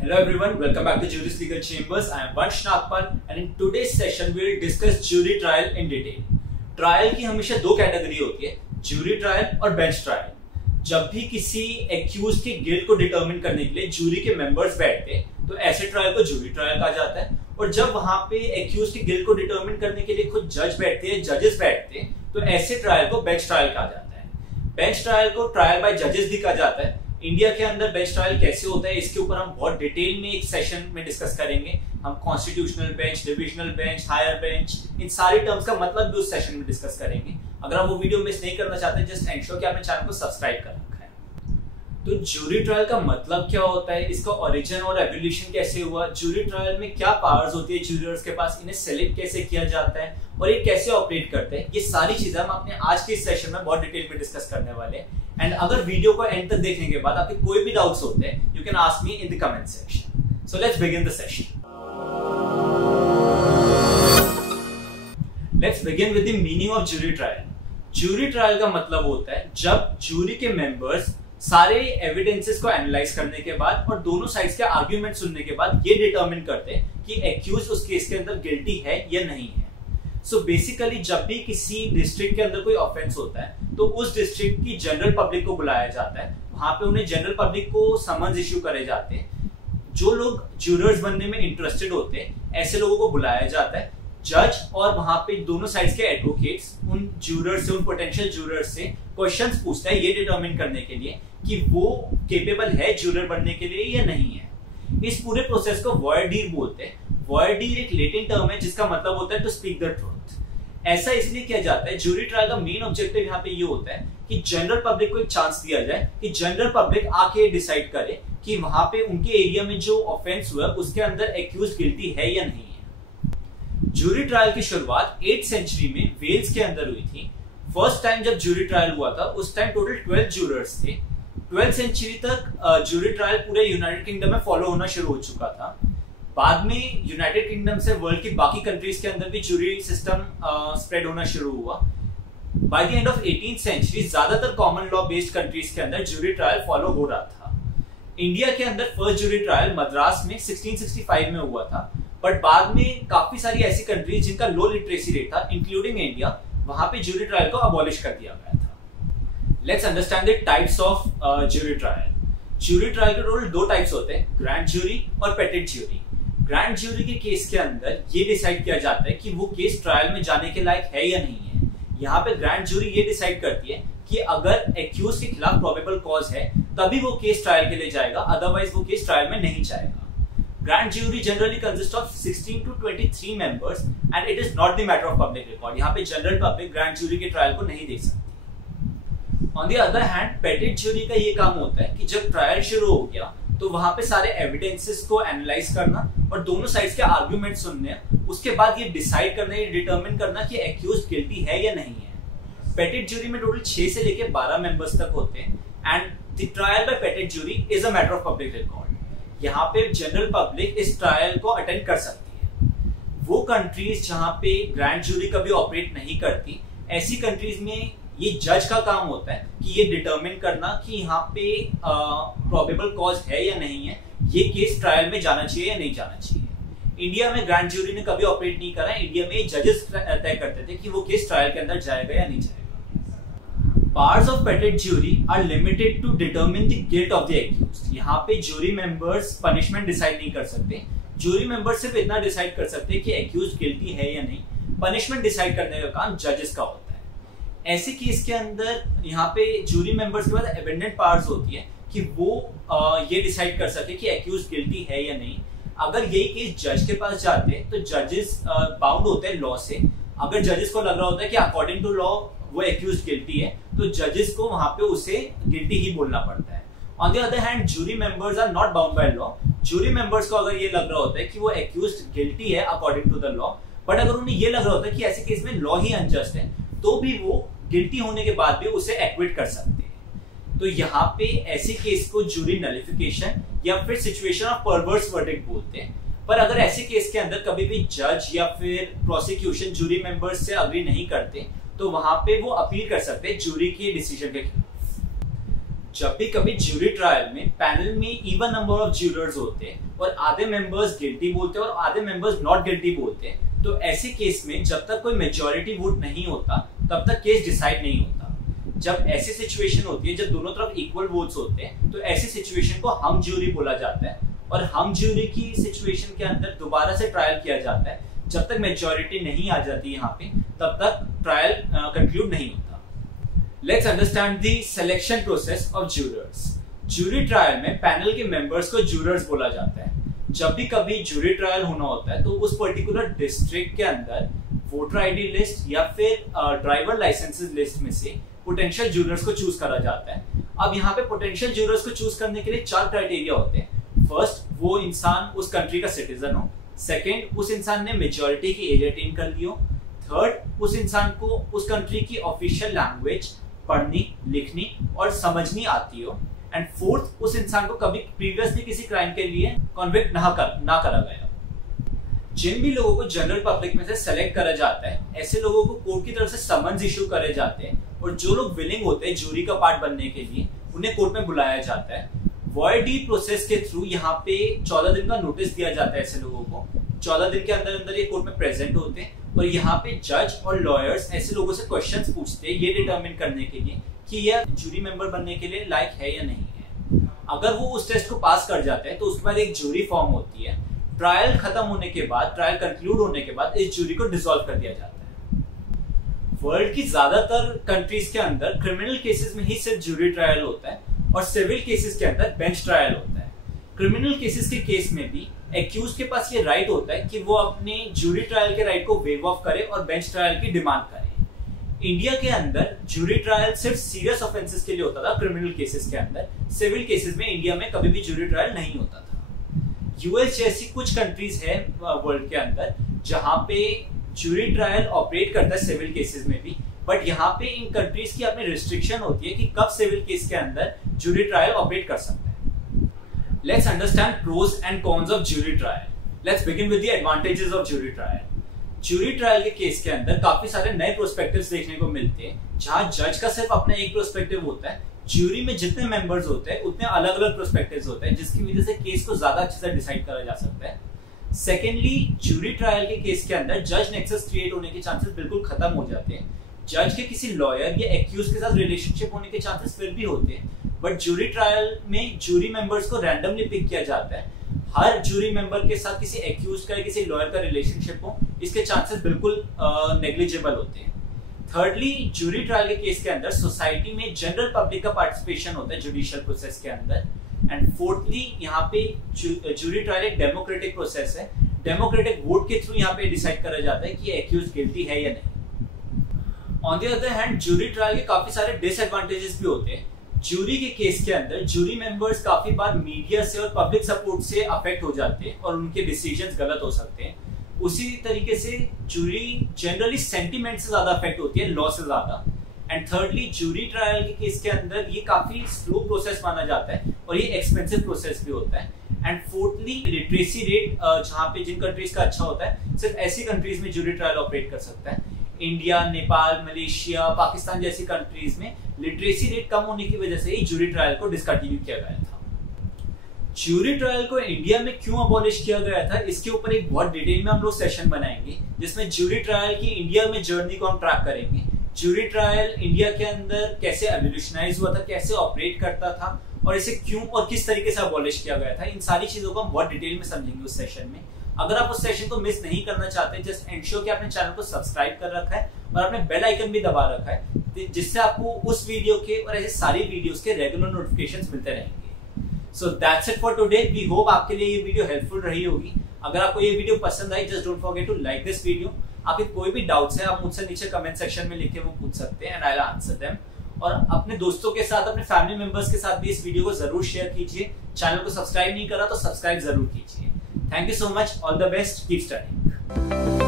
Hello everyone, welcome back to Juris Legal Chambers. I am Vansh Nagpal and in today's session we will discuss jury trial in detail. Trial की हमेशा दो category होती है, jury trial और bench trial. जब भी किसी accused के गिल्ट को डिटरमिन करने के लिए ज्यूरी के मेंबर्स बैठते हैं तो ऐसे ट्रायल को ज्यूरी ट्रायल कहा जाता है. और जब वहां पे एक्यूज के गिल्ट को डिटरमिन करने के लिए खुद जज बैठते हैं, जजेस बैठते हैं, तो ऐसे ट्रायल को बेंच ट्रायल कहा जाता है. बेंच ट्रायल को ट्रायल बाय जजेस भी कहा जाता है. इंडिया के अंदर बेंच ट्रायल कैसे होता है इसके ऊपर हम बहुत डिटेल में एक सेशन में डिस्कस करेंगे. हम constitutional bench, divisional bench, higher bench, इन सारी टर्म्स का मतलब भी उस सेशन में डिस्कस करेंगे. अगर आप वो वीडियो मिस नहीं करना चाहते, जस्ट एंश्योर कि आपने चैनल को सब्सक्राइब कर रखा है. तो ज्यूरी ट्रायल का मतलब क्या होता है, इसका ओरिजिन और एवोल्यूशन कैसे हुआ, ज्यूरी ट्रायल में क्या पावर्स होती है ज्यूरियर्स के पास, इन्हें सेलेक्ट कैसे किया जाता है और ये कैसे ऑपरेट करते हैं, ये सारी चीजें हम अपने आज के इस सेशन में बहुत डिटेल में डिस्कस करने वाले हैं. एंड अगर वीडियो को एंड तक देखने के बाद आपके कोई भी डाउट्स होते हैं, you can ask me in the comment section. So let's begin the session. Let's begin with the meaning of jury trial. Jury trial का मतलब होता है जब ज्यूरी के मेंबर्स सारे एविडेंसेस को एनालाइज करने के बाद और दोनों साइड्स के आर्ग्यूमेंट सुनने के बाद ये डिटरमिन करते हैं कि एक्यूज उस केस के अंदर गिल्टी है या नहीं है. सो बेसिकली जब भी किसी डिस्ट्रिक्ट के अंदर कोई ऑफेंस होता है तो उस डिस्ट्रिक्ट की जनरल पब्लिक को बुलाया जाता है. वहां पे उन्हें जनरल पब्लिक को समन्स इश्यू करे जाते हैं. जो लोग ज्यूरर्स बनने में इंटरेस्टेड होते हैं ऐसे लोगों को बुलाया जाता है. जज और वहां पे दोनों साइड्स के एडवोकेट्स उन ज्यूरर्स से, उन पोटेंशियल ज्यूरर्स से क्वेश्चंस पूछता है ये डिटरमिन करने के लिए कि वो केपेबल है ज्यूरर बनने के लिए या नहीं है. इस पूरे प्रोसेस को वॉयर डीर बोलते हैं. वॉयर डीर एक लैटिन टर्म है जिसका मतलब होता है टू स्पीक द ट्रूथ. ऐसा इसलिए किया जाता है, ज्यूरी ट्रायल का मेन ऑब्जेक्टिव यहाँ पे ये होता है कि जनरल पब्लिक को एक चांस दिया जाए कि जनरल पब्लिक आके डिसाइड करे कि वहां पे उनके एरिया में जो ऑफेंस हुआ उसके अंदर एक्यूज गिल्टी है या नहीं है. ज्यूरी ट्रायल की शुरुआत 8th सेंचुरी में वेल्स के अंदर हुई थी. फर्स्ट टाइम जब ज्यूरी ट्रायल हुआ था उस टाइम टोटल 12 ज्यूरर्स थे. 12th सेंचुरी तक ज्यूरी ट्रायल पूरे यूनाइटेड किंगडम में फॉलो होना शुरू हो चुका था. बाद में यूनाइटेड किंगडम से वर्ल्ड की बाकी कंट्रीज के अंदर भी ज्यूरी सिस्टम स्प्रेड होना शुरू हुआ. By the end of 18th century ज्यादातर कॉमन लॉ बेस्ड कंट्रीज के अंदर ज्यूरी ट्रायल फॉलो हो रहा था. इंडिया के अंदर फर्स्ट ज्यूरी ट्रायल मद्रास में 1665 में हुआ था. बट बाद में काफी सारी ऐसी कंट्रीज जिनका लो लिटरेसी रेट था, इंक्लूडिंग इंडिया, वहां पे ज्यूरी ट्रायल को अबॉलिश कर दिया गया था. Let's understand the types of jury trial. Jury trial के टोटल दो टाइप्स होते हैं, ग्रैंड ज्यूरी और पेटिट ज्यूरी. ग्रैंड ज्यूरी के केस के अंदर ये डिसाइड किया जाता है कि वो केस ट्रायल में जाने के लायक है या नहीं है. यहाँ पे ग्रैंड ज्यूरी ये डिसाइड करती है कि अगर एक्यूज के खिलाफ प्रोबेबल कॉज है तभी वो केस ट्रायल के लिए जाएगा, अदरवाइज वो केस ट्रायल में नहीं जाएगा. Grand jury generally consists of 16 to 23 members and it is not the matter of public record. यहाँ पे जनरल पब्लिक ग्रैंड ज्यूरी के ट्रायल को नहीं देख सकती. On the other hand, petit jury का ये काम होता है कि जब ट्रायल शुरू हो गया तो वहां पे सारे एविडेंसेस को एनालाइज करना और दोनों साइड्स के आर्ग्यूमेंट सुनने, उसके बाद ये डिसाइड करना, ये डिटरमिन करना कि एक्यूज गिल्टी है या नहीं है. पेटिट ज्यूरी में टोटल 6 से लेकर 12 मेंबर्स तक होते हैं and the trial by petit jury is a matter of public record. यहाँ पे जनरल पब्लिक इस ट्रायल को अटेंड कर सकती है. वो कंट्रीज जहां पे ग्रैंड ज्यूरी कभी ऑपरेट नहीं करती, ऐसी कंट्रीज में ये जज का काम होता है कि ये डिटरमिन करना कि यहाँ पे प्रोबेबल कॉज है या नहीं है, ये केस ट्रायल में जाना चाहिए या नहीं जाना चाहिए. इंडिया में ग्रैंड ज्यूरी ने कभी ऑपरेट नहीं करा. इंडिया में जजेस तय करते थे कि वो केस ट्रायल के अंदर जाएगा या नहीं जाएगा. Powers of petit jury are limited to determine the guilt of the accused. यहाँ पे jury members punishment decide नहीं कर सकते. Jury members सिर्फ इतना decide कर सकते हैं कि accused guilty है या नहीं. Punishment decide करने का काम judges का होता है. ऐसे केस के अंदर यहाँ पे jury members के पास abundant powers होती है कि वो ये decide कर सके कि accused guilty है या नहीं. अगर यही केस जज के पास जाते हैं तो जजेस बाउंड होते हैं लॉ से. अगर जजेस को लग रहा होता है कि अकॉर्डिंग टू लॉ वो एक्यूज गिल्टी है तो जजेस को वहां पे उसे गिल्टी ही बोलना पड़ता है. On the other hand jury members are not bound by law. Jury members को अगर ये लग रहा होता है कि वो एक्यूज गिल्टी है according to the law, but अगर उन्हें ये लग रहा होता है कि ऐसे केस में लॉ ही अनजस्ट है, तो भी वो गिल्टी होने के बाद भी उसे एक्विट कर सकते हैं. तो यहाँ पे ऐसे केस को ज्यूरी नलिफिकेशन या फिर सिचुएशन ऑफ परवर्स वर्डिक्ट बोलते हैं. पर अगर ऐसे केस के अंदर कभी भी जज या फिर प्रोसिक्यूशन ज्यूरी मेंबर्स से अग्री नहीं करते तो वहां पे वो अपील कर सकते हैं ज्यूरी के डिसीजन के खिलाफ. जब भी कभी ज्यूरी ट्रायल में पैनल में इवन नंबर ऑफ ज्यूरर्स होते हैं और आधे मेंबर्स गिल्टी बोलते हैं और आधे मेंबर्स नॉट गिल्टी बोलते हैं, तो ऐसे केस में जब तक कोई मेजॉरिटी वोट नहीं होता तब तक केस डिसाइड नहीं होता। जब ऐसी सिचुएशन होती है जब दोनों तरफ इक्वल वोट्स होते हैं तो ऐसी सिचुएशन को हम ज्यूरी बोला जाता है, और हम ज्यूरी की सिचुएशन के अंदर दोबारा से ट्रायल किया जाता है। जब तक मेजॉरिटी नहीं आ जाती यहाँ पे तब तक ट्रायल कंक्लूड नहीं होता। Let's understand the selection process of jurors. Jury trial में पैनल के मेंबर्स को ज्यूरर्स बोला जाता है। जब भी कभी ज्यूरी ट्रायल होना होता है तो उस पर्टिकुलर डिस्ट्रिक्ट के अंदर वोटर आईडी लिस्ट या फिर ड्राइवर लाइसेंसेस लिस्ट में से पोटेंशियल ज्यूरर्स को चूज करा जाता है। अब यहाँ पे पोटेंशियल ज्यूरर्स को चूज करने के लिए 4 क्राइटेरिया होते हैं। फर्स्ट, वो इंसान उस कंट्री का सिटीजन हो। सेकेंड, उस इंसान ने मेजॉरिटी की एज अटेन कर ली हो। थर्ड, उस इंसान को उस कंट्री की ऑफिशियल लैंग्वेज पढ़नी, लिखनी और समझनी आती हो। एंड फोर्थ, उस इंसान को कभी प्रीवियसली किसी क्राइम के लिए कॉन्विक्ट ना करा गया। जिन भी लोगों को जनरल पब्लिक में से सेलेक्ट करा जाता है, ऐसे लोगों को कोर्ट की तरफ से समन्स इशू करे जाते हैं, और जो लोग विलिंग होते हैं ज्यूरी का पार्ट बनने के लिए उन्हें कोर्ट में बुलाया जाता है। वॉइड डी प्रोसेस के थ्रू यहाँ पे 14 दिन का नोटिस दिया जाता है ऐसे लोगों को। 14 दिन के अंदर अंदर ये कोर्ट में प्रेजेंट होते हैं, और यहाँ पे जज और लॉयर्स ऐसे लोगों से क्वेश्चंस पूछते हैं ये डिटरमिन करने के लिए कि यह ज्यूरी मेंबर बनने के लिए लायक है या नहीं है। अगर वो उस टेस्ट को पास कर जाते हैं तो उसके बाद एक ज्यूरी फॉर्म होती है। ट्रायल खत्म होने के बाद, ट्रायल कंक्लूड होने के बाद इस ज्यूरी को डिसॉल्व कर दिया जाता है। वर्ल्ड की ज्यादातर कंट्रीज के अंदर क्रिमिनल केसेस में ही सिर्फ ज्यूरी ट्रायल होता है, और सिविल केसेस के अंदर बेंच ट्रायल होता है। क्रिमिनल केसेस के केस में भी एक्यूज के पास ये राइट होता है कि वो अपने ज्यूरी ट्रायल के राइट को वेव ऑफ करे और बेंच ट्रायल की डिमांड करे। इंडिया के अंदर ज्यूरी ट्रायल सिर्फ सीरियस ऑफेंसेस के लिए होता था क्रिमिनल केसेस के अंदर। सिविल केसेस में इंडिया में कभी भी ज्यूरी ट्रायल नहीं होता था। यूएस जैसी कुछ कंट्रीज है वर्ल्ड के अंदर जहां पे ज्यूरी ट्रायल ऑपरेट करता है सिविल केसेस में भी, बट यहाँ पे इन कंट्रीज की अपनी रिस्ट्रिक्शन होती है कि कब सिविल केस के अंदर ज्यूरी ट्रायल ऑपरेट कर सकता है। Let's understand pros and cons of jury trial. Let's begin with the advantages of jury trial. Jury trial के केस के अंदर काफी सारे नए प्रोस्पेक्टिव्स देखने को मिलते हैं, जहां जज का सिर्फ अपना एक प्रोस्पेक्टिव होता है। ज्यूरी में जितने मेंबर्स होते हैं उतने अलग अलग प्रोस्पेक्टिव्स होते हैं, जिसकी वजह से केस को ज्यादा अच्छे से डिसाइड करा जा सकता है। सेकेंडली, ज्यूरी ट्रायल के केस के अंदर जज नेक्सस क्रिएट होने के चांसेस बिल्कुल खत्म हो जाते हैं। जज के किसी लॉयर या एक्यूज के साथ रिलेशनशिप होने के चांसेस फिर भी होते हैं, बट ज्यूरी ट्रायल में ज्यूरी मेंबर्स को रैंडमली पिक किया जाता है। हर ज्यूरी मेंबर के साथ किसी एक्यूज का या किसी लॉयर का रिलेशनशिप हो, इसके चांसेस बिल्कुल नेग्लिजिबल होते हैं। थर्डली, ज्यूरी ट्रायल के केस के अंदर सोसाइटी में जनरल पब्लिक का पार्टिसिपेशन होता है जुडिशियल प्रोसेस के अंदर। एंड फोर्थली, यहाँ पे ज्यूरी ट्रायल एक डेमोक्रेटिक प्रोसेस है। डेमोक्रेटिक वोट के थ्रू यहाँ पे डिसाइड करा जाता है कि एक्यूज गिल्टी है या नहीं। On the other hand, jury trial के काफी सारे डिसएडवांटेजेस भी होते हैं। ज्यूरी के केस के अंदर ज्यूरी मेंबर्स काफी बार मीडिया से और पब्लिक सपोर्ट से अफेक्ट हो जाते हैं और उनके डिसीजंस गलत हो सकते हैं। उसी तरीके से ज्यूरी जनरली सेंटिमेंट से ज्यादा अफेक्ट होती है, लॉ से ज्यादा। एंड थर्डली, ज्यूरी ट्रायल के केस के अंदर ये काफी स्लो प्रोसेस माना जाता है और ये एक्सपेंसिव प्रोसेस भी होता है। एंड फोर्थली, लिटरेसी रेट जहाँ पे जिन कंट्रीज का अच्छा होता है, सिर्फ ऐसी कंट्रीज में ज्यूरी ट्रायल ऑपरेट कर सकता है। इंडिया, नेपाल, मलेशिया, पाकिस्तान जैसी कंट्रीज में लिटरेसी रेट कम होने की वजह से ही ज्यूरी ट्रायल को डिसकंटिन्यू किया गया था। ज्यूरी ट्रायल को इंडिया में क्यों अबॉलिश किया गया था, इसके ऊपर एक बहुत डिटेल में हम लोग सेशन बनाएंगे, जिसमें ज्यूरी ट्रायल की इंडिया में जर्नी को हम ट्रैक करेंगे। ज्यूरी ट्रायल इंडिया के अंदर कैसे एवोल्यूशनाइज हुआ था, कैसे ऑपरेट करता था, और इसे क्यों और किस तरीके से अबॉलिश किया गया था, इन सारी चीजों को हम बहुत डिटेल में समझेंगे उस सेशन में। अगर आप उस सेशन को मिस नहीं करना चाहते, जस्ट एंश्योर कि आपने चैनल को सब्सक्राइब कर रखा है और आपने बेल आइकन भी दबा रखा है, जिससे आपको उस वीडियो के और ऐसे सारी वीडियोस के रेगुलर नोटिफिकेशंस मिलते रहेंगे। So that's it for today. We hope आपके लिए ये वीडियो हेल्पफुल रही होगी। अगर आपको ये वीडियो पसंद आई, just don't forget to like this video. आपके कोई भी डाउट्स है आप मुझसे नीचे कमेंट सेक्शन में लिख के वो पूछ सकते हैं, and I will answer them. और अपने दोस्तों के साथ, अपने फैमिली मेंबर्स के साथ भी इस वीडियो को जरूर शेयर कीजिए। चैनल को सब्सक्राइब नहीं करा तो सब्सक्राइब जरूर कीजिए। Thank you so much, all the best, keep studying.